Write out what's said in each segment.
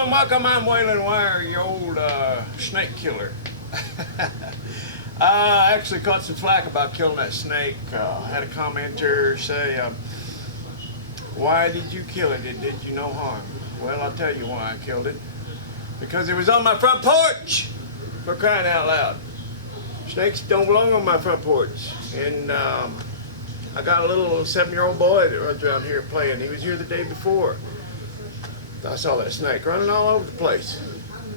long, welcome. I'm Waylon Wire, your old snake killer. I actually caught some flack about killing that snake. Had a commenter say, why did you kill it? It did you no harm. Well, I'll tell you why I killed it. Because it was on my front porch, for crying out loud. Snakes don't belong on my front porch. And I got a little 7-year-old boy that runs around here playing. He was here the day before. I saw that snake running all over the place,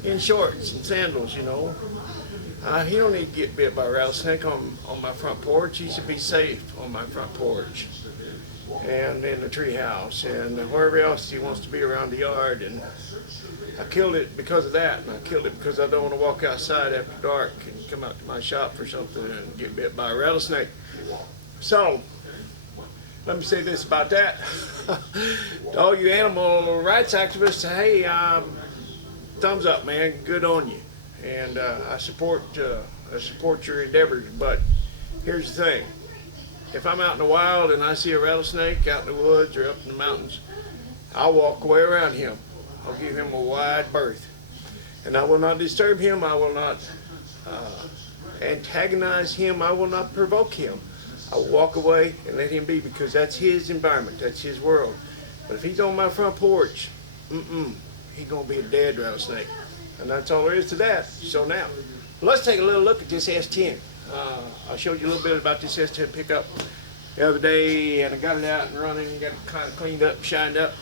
in shorts and sandals, you know. He don't need to get bit by a rattlesnake on my front porch. He should be safe on my front porch and in the tree house and wherever else he wants to be around the yard. And I killed it because of that, and I killed it because I don't want to walk outside after dark and come out to my shop for something and get bit by a rattlesnake. So, let me say this about that. To all you animal rights activists, hey, thumbs up, man. Good on you. And I support your endeavors. But here's the thing: if I'm out in the wild and I see a rattlesnake out in the woods or up in the mountains, I'll walk way around him. I'll give him a wide berth, and I will not disturb him. I will not antagonize him. I will not provoke him. I will walk away and let him be, because that's his environment, that's his world. But if he's on my front porch, he's gonna be a dead rattlesnake. And that's all there is to that. So now, let's take a little look at this S10. I showed you a little bit about this S10 pickup the other day, and I got it out and running, got it kind of cleaned up, shined up.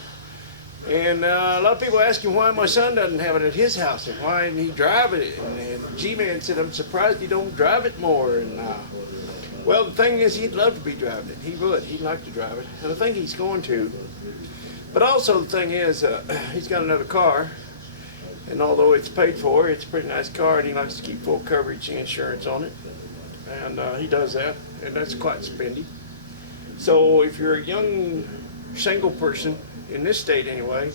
And a lot of people asking why my son doesn't have it at his house and why didn't he drive it. And G-Man said, I'm surprised he don't drive it more. And well, the thing is, he'd love to be driving it. He would. He'd like to drive it. And I think he's going to. But also the thing is, he's got another car. And although it's paid for, it's a pretty nice car, and he likes to keep full coverage insurance on it. And he does that, and that's quite spendy. So if you're a young single person, in this state anyway,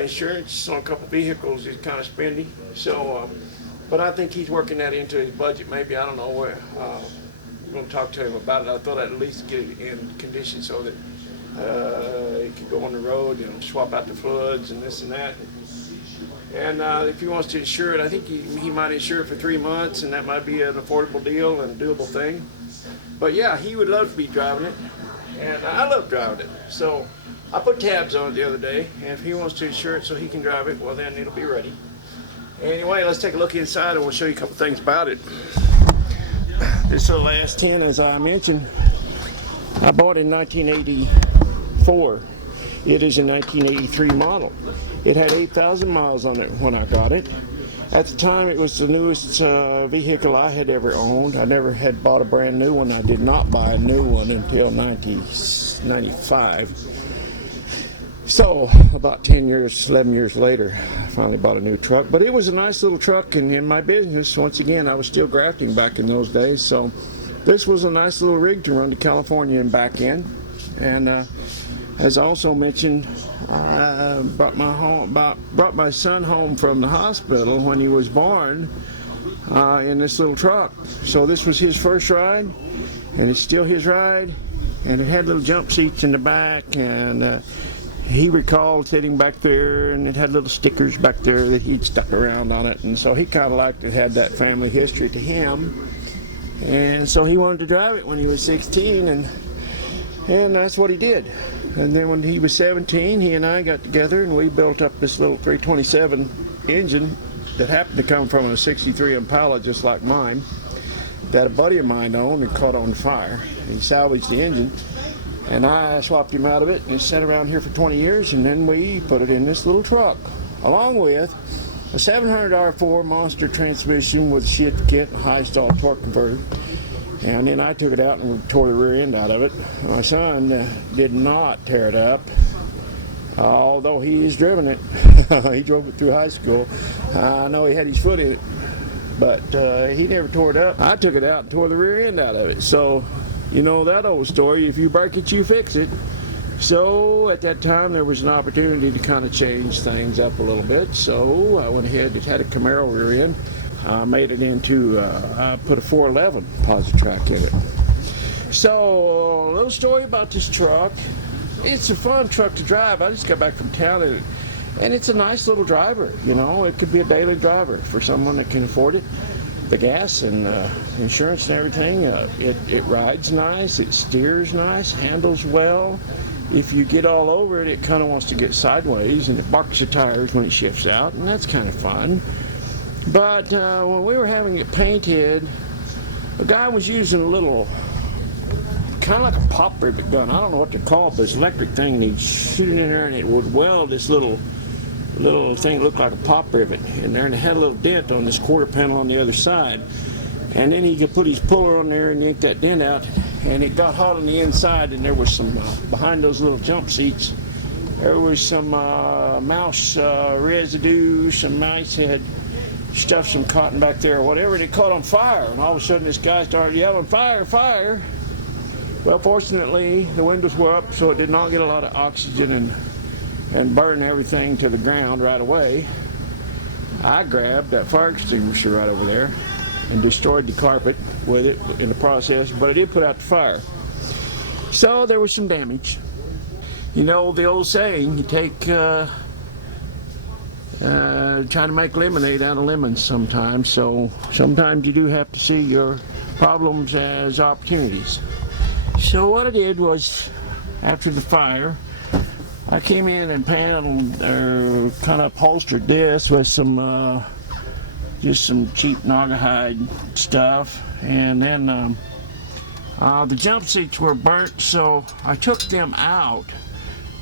insurance on a couple vehicles is kind of spendy. So, but I think he's working that into his budget. Maybe, I don't know where. I'm going to talk to him about it. I thought I'd at least get it in condition so that he could go on the road and swap out the floods and this and that. And if he wants to insure it, I think he might insure it for 3 months, and that might be an affordable deal and a doable thing. But yeah, he would love to be driving it, and I love driving it. So I put tabs on it the other day, and if he wants to insure it so he can drive it, well, then it'll be ready. Anyway, let's take a look inside, and we'll show you a couple things about it. This little S10, as I mentioned, I bought in 1984. It is a 1983 model. It had 8,000 miles on it when I got it. At the time, it was the newest vehicle I had ever owned. I never had bought a brand new one. I did not buy a new one until 1995. So, about 10 years, 11 years later, I finally bought a new truck. But it was a nice little truck, and in my business, once again, I was still grafting back in those days. So, this was a nice little rig to run to California and back in. And as I also mentioned, I brought my son home from the hospital when he was born in this little truck. So this was his first ride, and it's still his ride. And it had little jump seats in the back, and he recalled sitting back there, and it had little stickers back there that he'd stuck around on it. And so he kind of liked it, had that family history to him. And so he wanted to drive it when he was 16, and that's what he did. And then when he was 17, he and I got together and we built up this little 327 engine that happened to come from a 63 Impala just like mine, that a buddy of mine owned and caught on fire. He salvaged the engine, and I swapped him out of it, and it sat around here for 20 years, and then we put it in this little truck, along with a 700 R4 monster transmission with shift kit and high stall torque converter. And then I took it out and tore the rear end out of it. My son did not tear it up, although he has driven it. He drove it through high school. I know he had his foot in it, but he never tore it up. I took it out and tore the rear end out of it. So, you know that old story, if you break it, you fix it. So at that time, there was an opportunity to kind of change things up a little bit. So I went ahead, it had a Camaro rear end. I made it into, I put a 411 Positrack in it. So, a little story about this truck. It's a fun truck to drive. I just got back from town, And it's a nice little driver, you know. It could be a daily driver for someone that can afford it. The gas and insurance and everything, it rides nice, it steers nice, handles well. If you get all over it, it kind of wants to get sideways, and it barks the tires when it shifts out, and that's kind of fun. But when we were having it painted, the guy was using a little, kind of like a pop rivet gun. I don't know what to call it, but it's an electric thing, and he'd shoot it in there, and it would weld this little thing that looked like a pop rivet in there, and it had a little dent on this quarter panel on the other side. And then he could put his puller on there and yank that dent out, and it got hot on the inside, and there was some, behind those little jump seats, there was some mouse residue, some mice had stuffed some cotton back there or whatever, and it caught on fire, and all of a sudden this guy started yelling, "Fire, fire!" Well, fortunately, the windows were up, so it did not get a lot of oxygen and burn everything to the ground right away. I grabbed that fire extinguisher right over there and destroyed the carpet with it in the process, but it did put out the fire. So there was some damage. You know the old saying, you take, try to make lemonade out of lemons sometimes, so sometimes you do have to see your problems as opportunities. So what I did was, after the fire, I came in and paneled, or kind of upholstered this with some, just some cheap Naugahyde stuff, and then the jump seats were burnt, so I took them out,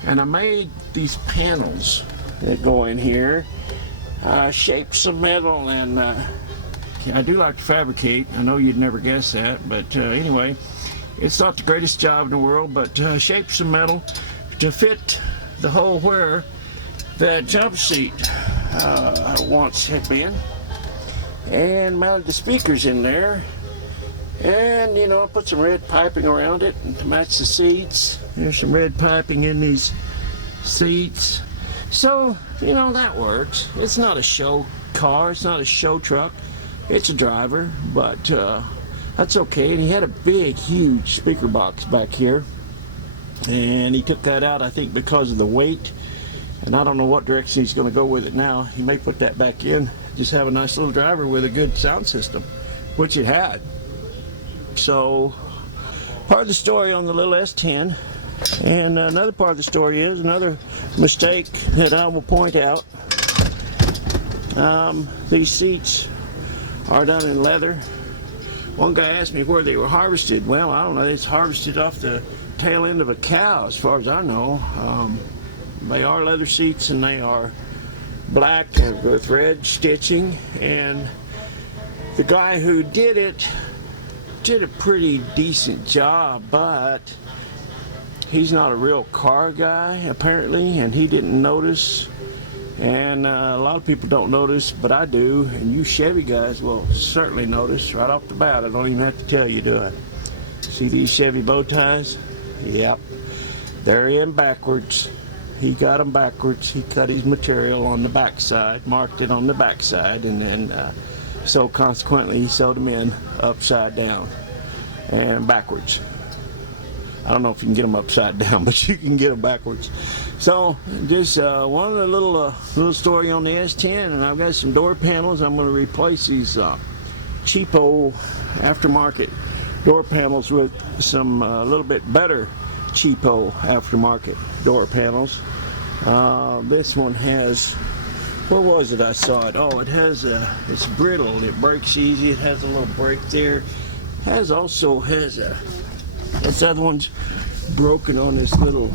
and I made these panels that go in here, shaped some metal, and I do like to fabricate. I know you'd never guess that, but anyway, it's not the greatest job in the world, but shaped some metal to fit the hole where that jump seat once had been, and mounted the speakers in there, and you know, put some red piping around it to match the seats. There's some red piping in these seats, so you know that works. It's not a show car, it's not a show truck, it's a driver, but that's okay. And he had a big huge speaker box back here, and he took that out, I think, because of the weight, and I don't know what direction he's going to go with it now. He may put that back in, just have a nice little driver with a good sound system, which it had. So part of the story on the little S10, and another part of the story is another mistake that I will point out. These seats are done in leather. One guy asked me where they were harvested. Well, I don't know, it's harvested off the tail end of a cow, as far as I know. They are leather seats, and they are black with red stitching, and the guy who did it did a pretty decent job, but he's not a real car guy apparently, and he didn't notice, and a lot of people don't notice, but I do, and you Chevy guys will certainly notice right off the bat. I don't even have to tell you, do I? See these Chevy bow ties? Yep, they're in backwards. He got them backwards. He cut his material on the backside, marked it on the backside, and then so consequently he sewed them in upside down and backwards. I don't know if you can get them upside down, but you can get them backwards. So just one of the little story on the S10, and I've got some door panels. I'm going to replace these cheapo aftermarket door panels with some a little bit better cheapo aftermarket door panels. This one has, where was it I saw it? Oh, it has it's brittle, it breaks easy, it has a little break there. Also has this other one's broken on this little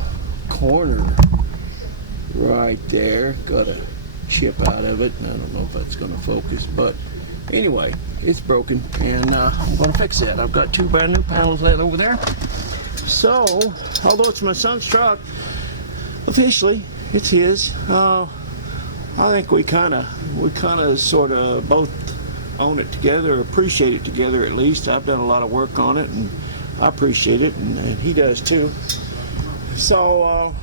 corner right there. Got a chip out of it, and I don't know if that's going to focus, but anyway, it's broken, and I'm going to fix that. I've got two brand new panels laid over there. So, although it's my son's truck, officially it's his. I think we kind of sort of both own it together, or appreciate it together at least. I've done a lot of work on it, and I appreciate it, and he does too. So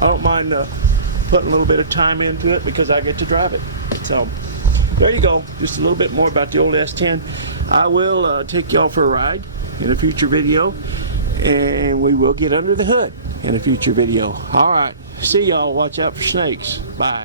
I don't mind putting a little bit of time into it because I get to drive it. So there you go, just a little bit more about the old S10. I will take y'all for a ride in a future video, and we will get under the hood in a future video. All right, see y'all. Watch out for snakes. Bye.